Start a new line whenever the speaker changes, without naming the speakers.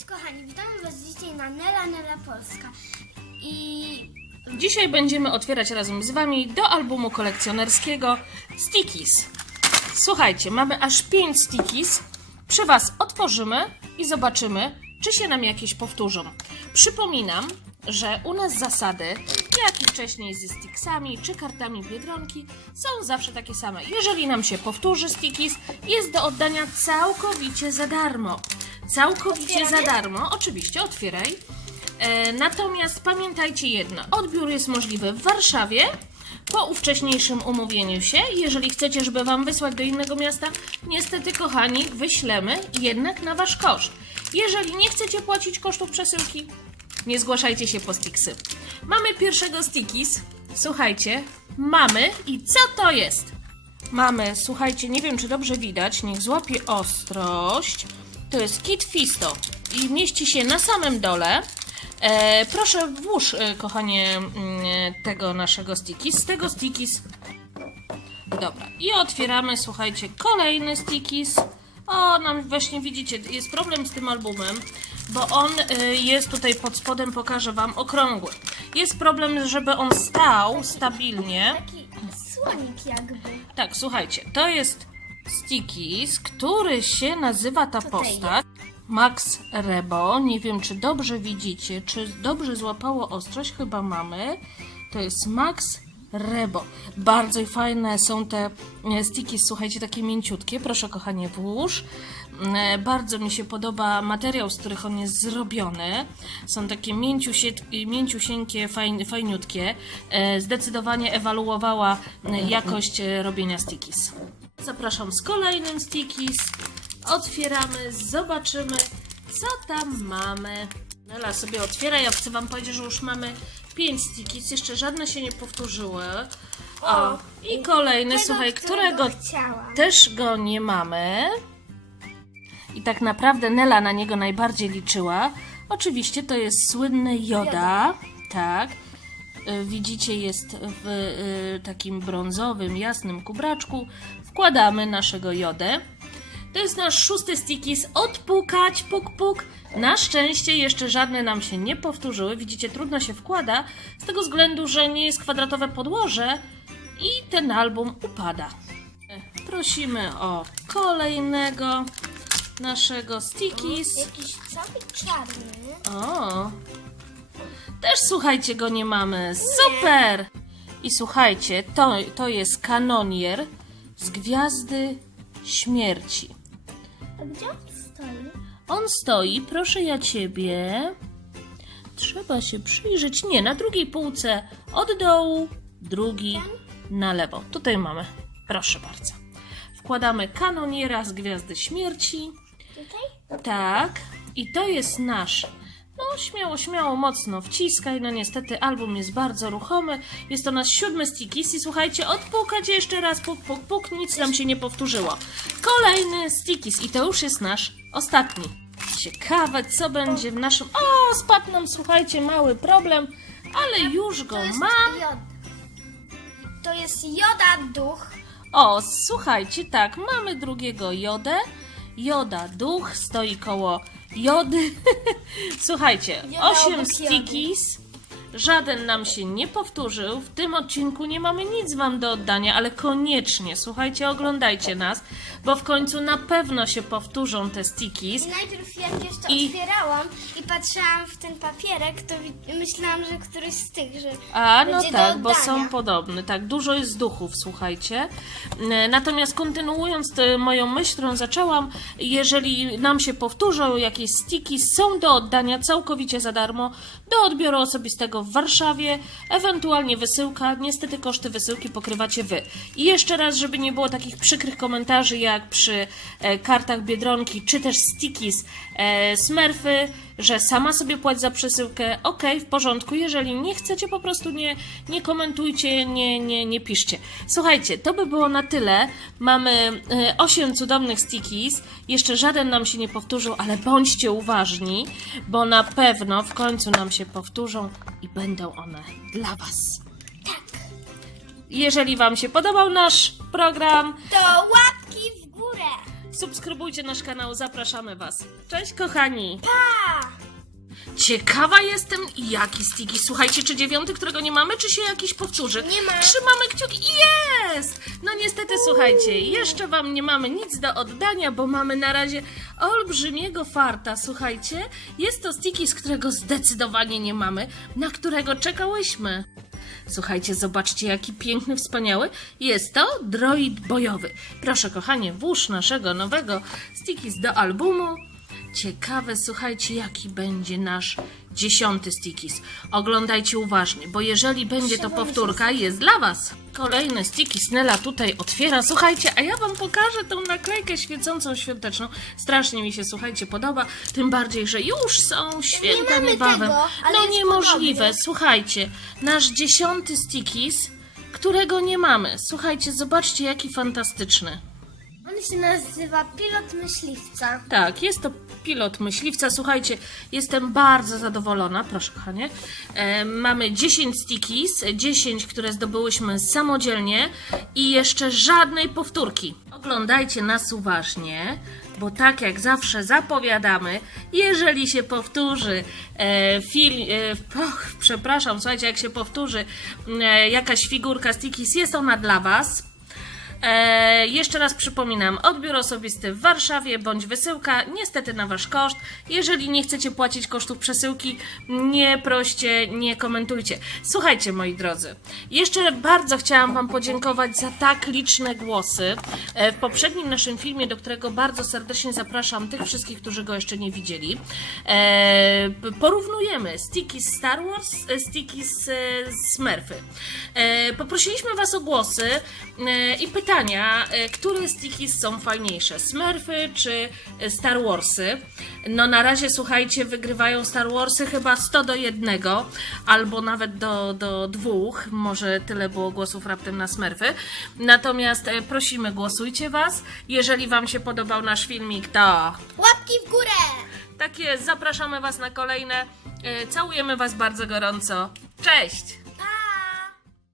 Cześć kochani, witamy was dzisiaj na Nela Nela Polska. I
Dzisiaj będziemy otwierać razem z Wami do albumu kolekcjonerskiego Stickies. Słuchajcie, mamy aż 5 Stickies. Przy Was otworzymy i zobaczymy, czy się nam jakieś powtórzą. Przypominam, że u nas zasady, jak i wcześniej ze Sticksami czy kartami Biedronki, są zawsze takie same. Jeżeli nam się powtórzy Stickies, jest do oddania całkowicie za darmo. Całkowicie za darmo, oczywiście, otwieraj. E, Natomiast pamiętajcie jedno, odbiór jest możliwy w Warszawie po ówcześniejszym umówieniu się. Jeżeli chcecie, żeby Wam wysłać do innego miasta, niestety, kochani, wyślemy jednak na Wasz koszt. Jeżeli nie chcecie płacić kosztów przesyłki, nie zgłaszajcie się po sticksy. Mamy pierwszego stickis. Słuchajcie, mamy i co to jest? Mamy, słuchajcie, nie wiem czy dobrze widać, niech złapie ostrość. To jest kit Fisto i mieści się na samym dole. E, proszę włóż, e, kochanie, mm, tego naszego stickis. Z tego stickis. Dobra, i otwieramy, słuchajcie, kolejny stickis. O, nam właśnie widzicie, jest problem z tym albumem, bo on y, jest tutaj pod spodem, pokażę Wam, okrągły. Jest problem, żeby on stał stabilnie.
taki słonik jakby.
Tak, słuchajcie, to jest Stickies, który się nazywa ta
Tutaj
postać. Max Rebo. Nie wiem, czy dobrze widzicie, czy dobrze złapało ostrość. Chyba mamy. To jest Max Rebo. Bardzo fajne są te e, stickies, słuchajcie, takie mięciutkie. Proszę, kochanie, włóż. E, Bardzo mi się podoba materiał, z których on jest zrobiony. Są takie mięciusie- mięciusieńkie, fajn, fajniutkie. E, Zdecydowanie ewaluowała e, jakość robienia stickies. Zapraszam z kolejnym stickies. Otwieramy, zobaczymy, co tam mamy. Nela sobie otwiera, ja chcę Wam powiedzieć, że już mamy 5 stickies, jeszcze żadne się nie powtórzyły. O, i kolejny,
Tego,
słuchaj,
którego chciałam.
też go nie mamy. I tak naprawdę Nela na niego najbardziej liczyła. Oczywiście to jest słynny Joda. Tak. Y, Widzicie, jest w y, takim brązowym, jasnym kubraczku. Wkładamy naszego Jodę. To jest nasz szósty stickies. Odpukać, puk, puk. Na szczęście jeszcze żadne nam się nie powtórzyły. Widzicie, trudno się wkłada, z tego względu, że nie jest kwadratowe podłoże i ten album upada. Prosimy o kolejnego naszego stickies.
Jakiś cały czarny.
O! Też słuchajcie, go nie mamy. Super! I słuchajcie, to, to jest kanonier z Gwiazdy Śmierci.
A gdzie on stoi?
On stoi, proszę ja ciebie. Trzeba się przyjrzeć. Nie, na drugiej półce od dołu, drugi na lewo. Tutaj mamy. Proszę bardzo. Wkładamy kanoniera z Gwiazdy Śmierci.
Tutaj?
Tak, i to jest nasz. No, śmiało, śmiało, mocno wciskaj. No, niestety, album jest bardzo ruchomy. Jest to nasz siódmy stickies. I słuchajcie, odpukać jeszcze raz, puk, puk, puk, nic nam się nie powtórzyło. Kolejny stickies, i to już jest nasz ostatni. Ciekawe, co będzie w naszym. O, spadł nam, słuchajcie, mały problem, ale już go
To jest
mam.
To jest Joda Duch.
O, słuchajcie, tak, mamy drugiego jodę. Joda duch stoi koło jody. słuchajcie, osiem
obok jody.
stickies. Żaden nam się nie powtórzył. W tym odcinku nie mamy nic wam do oddania, ale koniecznie, słuchajcie, oglądajcie nas, bo w końcu na pewno się powtórzą te stickies.
Najpierw jak jeszcze
I-
otwierałam i patrzyłam w ten papierek, to wi- myślałam, że któryś z tych, że
A, no
będzie do
tak, bo
oddania.
są podobne. Tak, dużo jest duchów, słuchajcie. E, Natomiast kontynuując tę moją myśl, którą zaczęłam, jeżeli nam się powtórzą jakieś stiki, są do oddania całkowicie za darmo do odbioru osobistego w Warszawie, ewentualnie wysyłka. Niestety koszty wysyłki pokrywacie wy. I jeszcze raz, żeby nie było takich przykrych komentarzy jak przy e, kartach Biedronki, czy też stickies e, Smurfy, że sama sobie płać za przesyłkę. Okej, w porządku. Jeżeli nie chcecie, po prostu nie, nie komentujcie, nie, nie, nie piszcie. Słuchajcie, to by było na tyle. Mamy e, 8 cudownych stickies. Jeszcze żaden nam się nie powtórzył, ale bądźcie uważni, bo na pewno w końcu nam się powtórzą i będą one dla Was.
tak.
Jeżeli Wam się podobał nasz program,
To łapki w górę.
subskrybujcie nasz kanał, zapraszamy Was. Cześć kochani!
Pa!
Ciekawa jestem, jaki sticky. Słuchajcie, czy dziewiąty, którego nie mamy, czy się jakiś powtórzy?
Nie ma.
Trzymamy kciuki. Jest! No niestety, słuchajcie, jeszcze wam nie mamy nic do oddania, bo mamy na razie olbrzymiego farta. Słuchajcie, jest to sticky, z którego zdecydowanie nie mamy, na którego czekałyśmy. Słuchajcie, zobaczcie, jaki piękny, wspaniały. Jest to droid bojowy. Proszę, kochanie, włóż naszego nowego stickies do albumu. Ciekawe, słuchajcie, jaki będzie nasz dziesiąty stickies. Oglądajcie uważnie, bo jeżeli będzie to powtórka, jest dla Was. Kolejny stickies Nela tutaj otwiera. Słuchajcie, a ja Wam pokażę tą naklejkę świecącą świąteczną. Strasznie mi się, słuchajcie, podoba. Tym bardziej, że już są święta
mamy
niebawem.
tego, ale
no
jest
niemożliwe.
podobny.
Słuchajcie, nasz dziesiąty stickies, którego nie mamy. Słuchajcie, zobaczcie, jaki fantastyczny.
On się nazywa Pilot Myśliwca.
Tak, jest to pilot myśliwca. Słuchajcie, jestem bardzo zadowolona, proszę kochanie. E, mamy 10 stickies, 10, które zdobyłyśmy samodzielnie i jeszcze żadnej powtórki. Oglądajcie nas uważnie, bo tak jak zawsze zapowiadamy, jeżeli się powtórzy e, film, e, przepraszam, słuchajcie, jak się powtórzy e, jakaś figurka stickies, jest ona dla Was. E, jeszcze raz przypominam, odbiór osobisty w Warszawie bądź wysyłka, niestety na wasz koszt. Jeżeli nie chcecie płacić kosztów przesyłki, nie proście, nie komentujcie. Słuchajcie, moi drodzy, jeszcze bardzo chciałam Wam podziękować za tak liczne głosy. E, w poprzednim naszym filmie, do którego bardzo serdecznie zapraszam tych wszystkich, którzy go jeszcze nie widzieli, e, porównujemy Sticky z Star Wars, e, Sticky z e, Smurfy. E, poprosiliśmy Was o głosy e, i pytania, e, które Stickies są fajniejsze, Smurfy czy e, Star Warsy. No na razie, słuchajcie, wygrywają Star Warsy chyba 100 do 1, albo nawet do, do dwóch, może tyle było głosów raptem na Smurfy. Natomiast e, prosimy, głosujcie Was. Jeżeli Wam się podobał nasz filmik, to
Łapki w górę!
tak jest, zapraszamy Was na kolejne. Całujemy Was bardzo gorąco. Cześć!